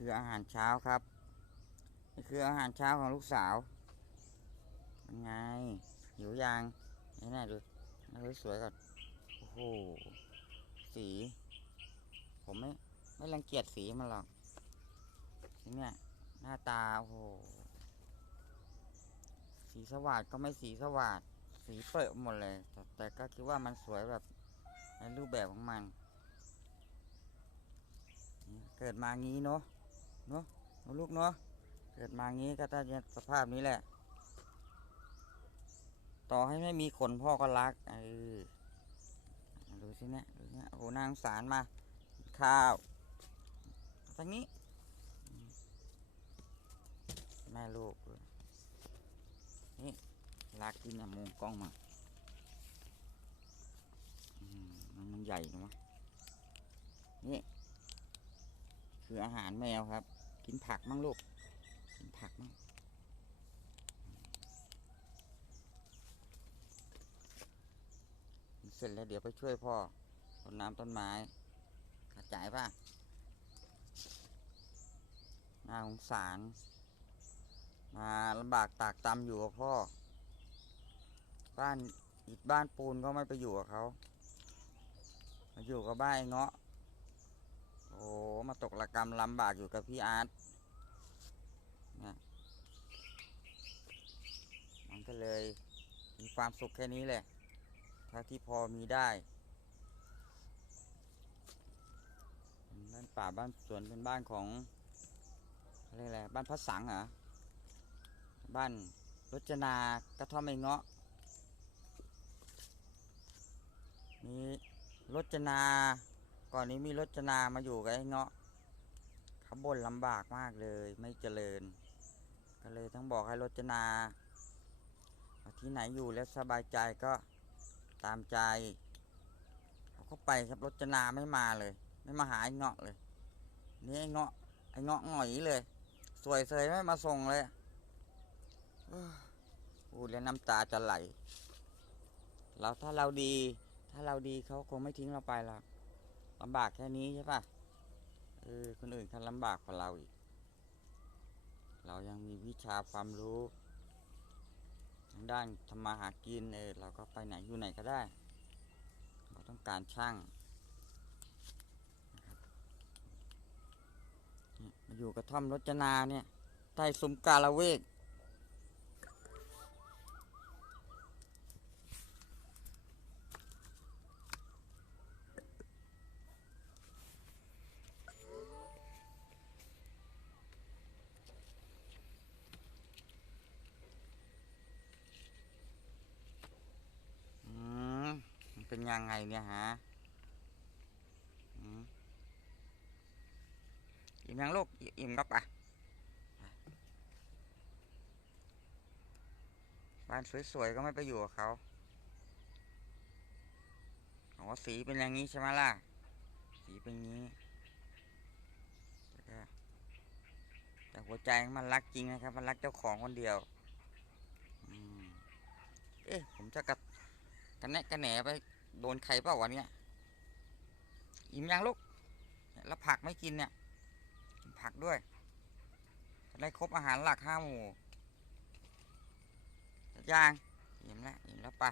คืออาหารเช้าครับ นี่คืออาหารเช้าของลูกสาวยังไงหิวยังนี่น่าดูน่าดูสวยก่อนโอ้โหสี ผมไม่ไม่รังเกียจสีมันหรอกสีเนี่ยหน้าตาโอ้โหสีสว่างก็ไม่สีสว่างสีเปิดหมดเลย แต่แต่ก็คิดว่ามันสวยแบบในรูปแบบของมัน เกิดมางี้เนาะ เนาะลูกเนาะเกิดมางี้ก็จะสภาพนี้แหละ ต่อให้ไม่มีขนพ่อก็รักเออดูสิเนี่ยดูเนี่ยโอ้โหนางสารมาข้าวทางนี้แม่ลูกนี่รักกินอะมุงกล้องมาอมมันมันใหญ่นะวะนี่ คืออาหารแมวครับ กินผักมั่งลูก กินผักมั่งเสร็จแล้วเดี๋ยวไปช่วยพ่อรดน้ำต้นไม้เข้าใจป่ะน่าสงสาร มาลำบากตากตำอยู่กับพ่อ บ้านอิดบ้านปูนก็ไม่ไปอยู่กับเขามาอยู่กับบ้านเงาะ มาตกระกรรมลำบากอยู่กับพี่อาร์ตนะมันก็เลยมีความสุขแค่นี้แหละเท่าที่พอมีได้บ้านป่าบ้านสวนเป็นบ้านของอะไรยกอะบ้านพัดสังเหรอบ้านรจนากระท่อมไอเงาะมีรจนา ก่อนนี้มีรจนามาอยู่กับไอ้เงาะเขาบ่นลำบากมากเลย ไม่เจริญ ก็เลยต้องบอกให้รจนาที่ไหนอยู่แล้วสบายใจก็ตามใจเขาก็ไปครับรจนาไม่มาเลย ไม่มาหาไอ้เงาะเลย นี่ไอ้เงาะไอ้เงาะหงอยเลย สวยเสยไม่มาส่งเลยอ้อพูดแล้วน้ำตาจะไหลเราถ้าเราดี ถ้าเราดีเขาคงไม่ทิ้งเราไปหรอก ลำบากแค่นี้ใช่ปะเออคนอื่นเขาลำบากกว่าเราอีก เรายังมีวิชาความรู้ทางด้านทำมาหากินเออเราก็ไปไหนอยู่ไหนก็ได้ เราต้องการช่างมาอยู่กระท่อมรจนาเนี่ยใต้ซุ้มกาละเวก อืมมัน เป็นยังไงเนี่ยฮะอิ่มยังลูกอิ่มก็ปะบ้านสวยๆก็ไม่ไปอยู่กับเขาอ๋อสีเป็นอย่างนี้ใช่ไหมล่ะ สีเป็นงนี้แต่หัวใจมันรักจริงนะครับ มันรักเจ้าของคนเดียวอเอ๊ะผมจะกระกันแนะกันแหนไป โดนใครเปล่าวะเนี้ยอิ่มยังลูก แล้วผักไม่กินเนี่ยกินผักด้วย จะได้ครบอาหารหลักห้าหมู่ย่างอิ่มแล้วอิ่มแล้วไป